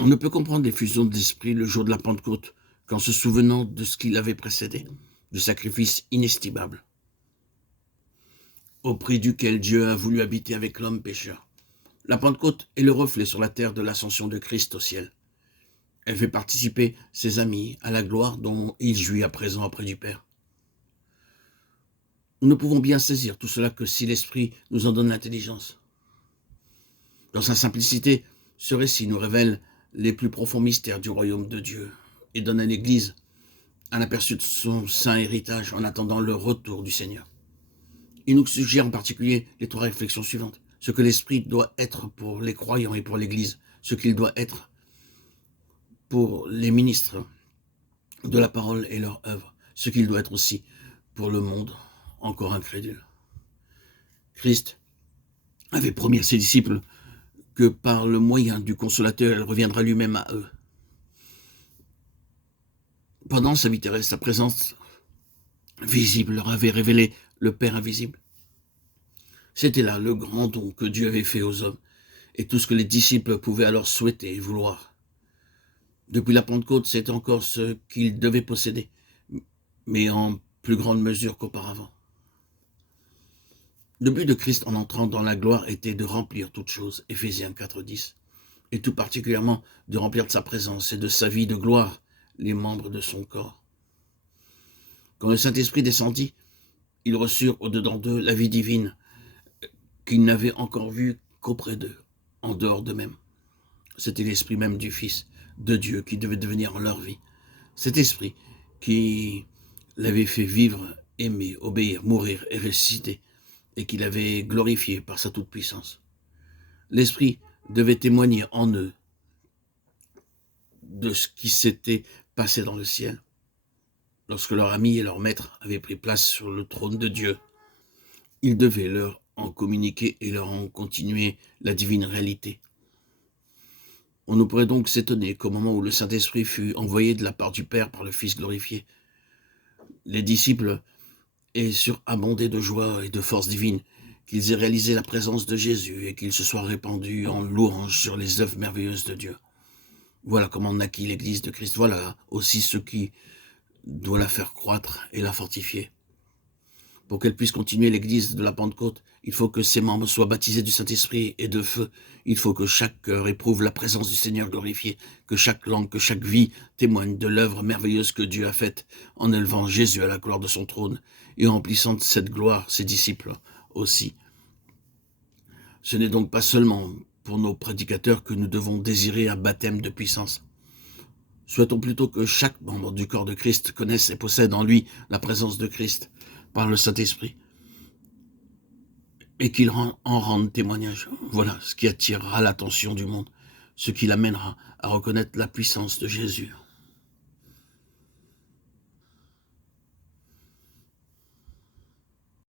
On ne peut comprendre l'effusion de l'Esprit le jour de la Pentecôte qu'en se souvenant de ce qui l'avait précédé, du sacrifice inestimable, au prix duquel Dieu a voulu habiter avec l'homme pécheur. La Pentecôte est le reflet sur la terre de l'ascension de Christ au ciel. Elle fait participer ses amis à la gloire dont il jouit à présent auprès du Père. Nous ne pouvons bien saisir tout cela que si l'Esprit nous en donne l'intelligence. Dans sa simplicité, ce récit nous révèle les plus profonds mystères du royaume de Dieu et donne à l'Église un aperçu de son saint héritage en attendant le retour du Seigneur. Il nous suggère en particulier les trois réflexions suivantes. Ce que l'Esprit doit être pour les croyants et pour l'Église, ce qu'il doit être pour les ministres de la parole et leur œuvre, ce qu'il doit être aussi pour le monde encore incrédule. Christ avait promis à ses disciples que par le moyen du Consolateur, il reviendra lui-même à eux. Pendant sa vie terrestre, sa présence visible leur avait révélé le Père invisible. C'était là le grand don que Dieu avait fait aux hommes et tout ce que les disciples pouvaient alors souhaiter et vouloir. Depuis la Pentecôte, c'est encore ce qu'ils devaient posséder, mais en plus grande mesure qu'auparavant. Le but de Christ en entrant dans la gloire était de remplir toutes choses, Éphésiens 4,10, et tout particulièrement de remplir de sa présence et de sa vie de gloire les membres de son corps. Quand le Saint-Esprit descendit, ils reçurent au-dedans d'eux la vie divine qu'ils n'avaient encore vue qu'auprès d'eux, en dehors d'eux-mêmes. C'était l'Esprit même du Fils de Dieu qui devait devenir en leur vie. Cet Esprit qui l'avait fait vivre, aimer, obéir, mourir et ressusciter, et qui l'avait glorifié par sa toute-puissance. L'Esprit devait témoigner en eux de ce qui s'était passé dans le ciel, lorsque leur ami et leur maître avaient pris place sur le trône de Dieu. Ils devaient leur en communiquer et leur en continuer la divine réalité. On ne pourrait donc s'étonner qu'au moment où le Saint-Esprit fut envoyé de la part du Père par le Fils glorifié, les disciples aient surabondé de joie et de force divine, qu'ils aient réalisé la présence de Jésus et qu'ils se soient répandus en louange sur les œuvres merveilleuses de Dieu. Voilà comment naquit l'Église de Christ. Voilà aussi ce qui doit la faire croître et la fortifier. Pour qu'elle puisse continuer l'Église de la Pentecôte, il faut que ses membres soient baptisés du Saint-Esprit et de feu. Il faut que chaque cœur éprouve la présence du Seigneur glorifié, que chaque langue, que chaque vie témoigne de l'œuvre merveilleuse que Dieu a faite en élevant Jésus à la gloire de son trône et en remplissant de cette gloire ses disciples aussi. Ce n'est donc pas seulement pour nos prédicateurs que nous devons désirer un baptême de puissance. Souhaitons plutôt que chaque membre du corps de Christ connaisse et possède en lui la présence de Christ par le Saint-Esprit et qu'il en rende témoignage. Voilà ce qui attirera l'attention du monde, ce qui l'amènera à reconnaître la puissance de Jésus.